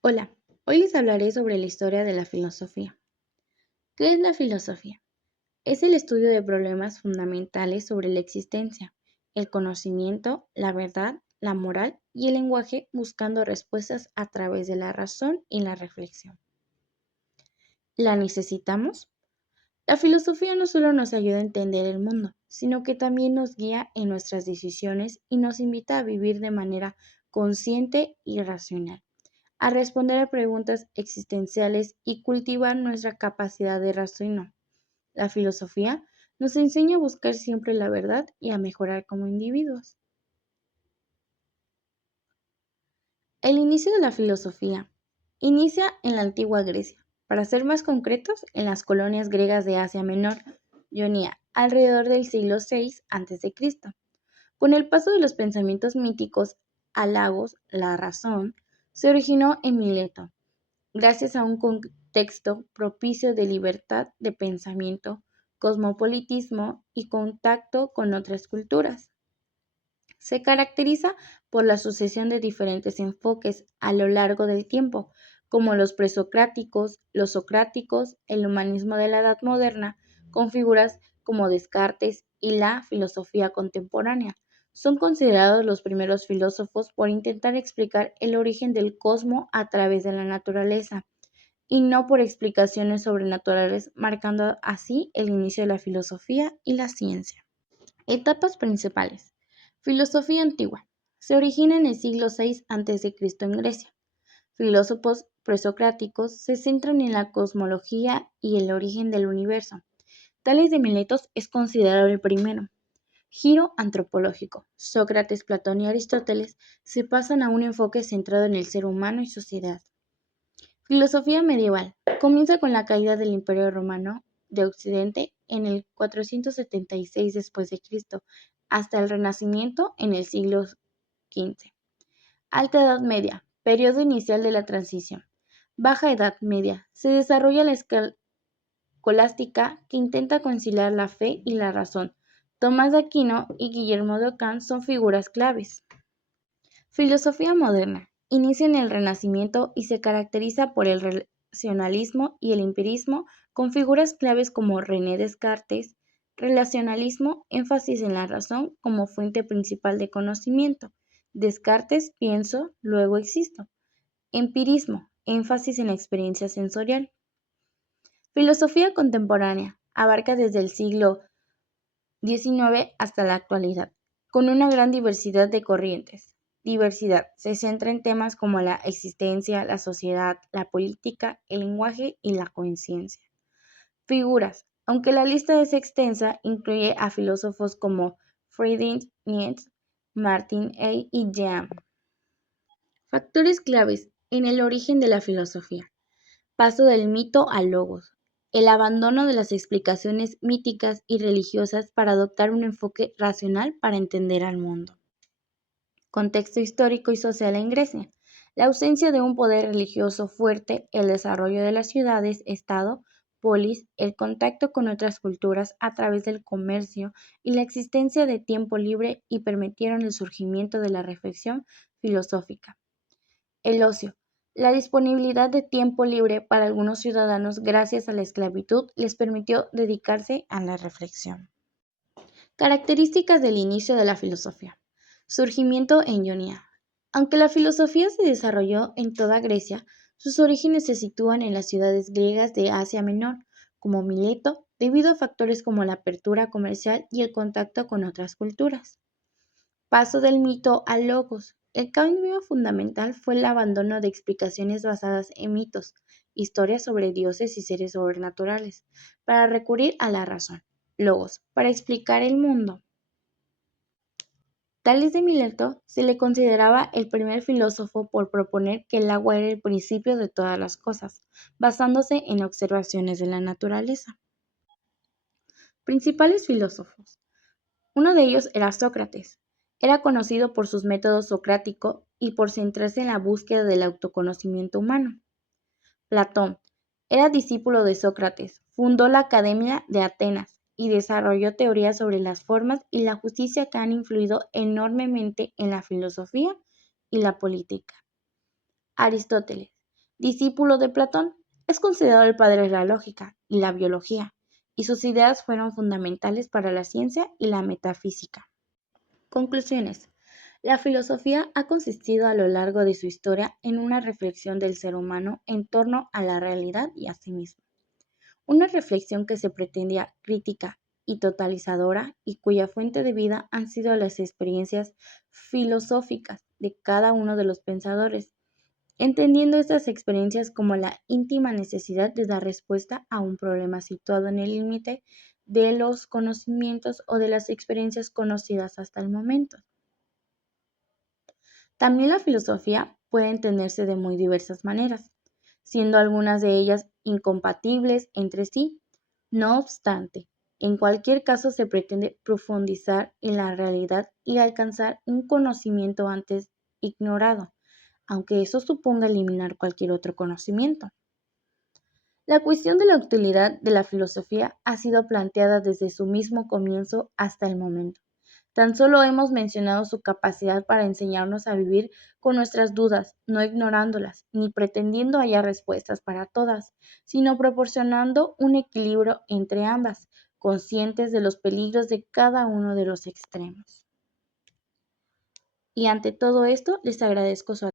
Hola, hoy les hablaré sobre la historia de la filosofía. ¿Qué es la filosofía? Es el estudio de problemas fundamentales sobre la existencia, el conocimiento, la verdad, la moral y el lenguaje buscando respuestas a través de la razón y la reflexión. ¿La necesitamos? La filosofía no solo nos ayuda a entender el mundo, sino que también nos guía en nuestras decisiones y nos invita a vivir de manera consciente y racional, a responder a preguntas existenciales y cultivar nuestra capacidad de razón. La filosofía nos enseña a buscar siempre la verdad y a mejorar como individuos. El inicio de la filosofía inicia en la antigua Grecia, para ser más concretos, en las colonias griegas de Asia Menor, Ionía, alrededor del siglo VI a.C. Con el paso de los pensamientos míticos a Lagos, la razón, se originó en Mileto, gracias a un contexto propicio de libertad de pensamiento, cosmopolitismo y contacto con otras culturas. Se caracteriza por la sucesión de diferentes enfoques a lo largo del tiempo, como los presocráticos, los socráticos, el humanismo de la Edad Moderna, con figuras como Descartes y la filosofía contemporánea. Son considerados los primeros filósofos por intentar explicar el origen del cosmos a través de la naturaleza y no por explicaciones sobrenaturales, marcando así el inicio de la filosofía y la ciencia. Etapas principales. Filosofía antigua. Se origina en el siglo VI a.C. en Grecia. Filósofos presocráticos se centran en la cosmología y el origen del universo. Tales de Miletos es considerado el primero. Giro antropológico. Sócrates, Platón y Aristóteles se pasan a un enfoque centrado en el ser humano y sociedad. Filosofía medieval. Comienza con la caída del Imperio Romano de Occidente en el 476 después de Cristo, hasta el Renacimiento en el siglo XV. Alta Edad Media, periodo inicial de la transición. Baja Edad Media, se desarrolla la escolástica que intenta conciliar la fe y la razón. Tomás de Aquino y Guillermo de Ockham son figuras claves. Filosofía moderna. Inicia en el Renacimiento y se caracteriza por el racionalismo y el empirismo, con figuras claves como René Descartes. Relacionalismo, énfasis en la razón como fuente principal de conocimiento. Descartes, pienso, luego existo. Empirismo, énfasis en la experiencia sensorial. Filosofía contemporánea. Abarca desde el siglo XIX hasta la actualidad, con una gran diversidad de corrientes. Diversidad. Se centra en temas como la existencia, la sociedad, la política, el lenguaje y la conciencia. Figuras. Aunque la lista es extensa, incluye a filósofos como Friedrich Nietzsche, Martin y Jam. Factores claves en el origen de la filosofía. Paso del mito al logos. El abandono de las explicaciones míticas y religiosas para adoptar un enfoque racional para entender al mundo. Contexto histórico y social en Grecia. La ausencia de un poder religioso fuerte, el desarrollo de las ciudades, estado, polis, el contacto con otras culturas a través del comercio y la existencia de tiempo libre y permitieron el surgimiento de la reflexión filosófica. El ocio. La disponibilidad de tiempo libre para algunos ciudadanos gracias a la esclavitud les permitió dedicarse a la reflexión. Características del inicio de la filosofía. Surgimiento en Ionía. Aunque la filosofía se desarrolló en toda Grecia, sus orígenes se sitúan en las ciudades griegas de Asia Menor, como Mileto, debido a factores como la apertura comercial y el contacto con otras culturas. Paso del mito al logos. El cambio fundamental fue el abandono de explicaciones basadas en mitos, historias sobre dioses y seres sobrenaturales, para recurrir a la razón, logos, para explicar el mundo. Tales de Mileto se le consideraba el primer filósofo por proponer que el agua era el principio de todas las cosas, basándose en observaciones de la naturaleza. Principales filósofos. Uno de ellos era Sócrates. Era conocido por sus métodos socrático y por centrarse en la búsqueda del autoconocimiento humano. Platón. Era discípulo de Sócrates, fundó la Academia de Atenas y desarrolló teorías sobre las formas y la justicia que han influido enormemente en la filosofía y la política. Aristóteles. Discípulo de Platón, es considerado el padre de la lógica y la biología, y sus ideas fueron fundamentales para la ciencia y la metafísica. Conclusiones. La filosofía ha consistido a lo largo de su historia en una reflexión del ser humano en torno a la realidad y a sí mismo. Una reflexión que se pretendía crítica y totalizadora y cuya fuente de vida han sido las experiencias filosóficas de cada uno de los pensadores, entendiendo estas experiencias como la íntima necesidad de dar respuesta a un problema situado en el límite de los conocimientos o de las experiencias conocidas hasta el momento. También la filosofía puede entenderse de muy diversas maneras, siendo algunas de ellas incompatibles entre sí. No obstante, en cualquier caso se pretende profundizar en la realidad y alcanzar un conocimiento antes ignorado, aunque eso suponga eliminar cualquier otro conocimiento. La cuestión de la utilidad de la filosofía ha sido planteada desde su mismo comienzo hasta el momento. Tan solo hemos mencionado su capacidad para enseñarnos a vivir con nuestras dudas, no ignorándolas, ni pretendiendo hallar respuestas para todas, sino proporcionando un equilibrio entre ambas, conscientes de los peligros de cada uno de los extremos. Y ante todo esto, les agradezco su atención.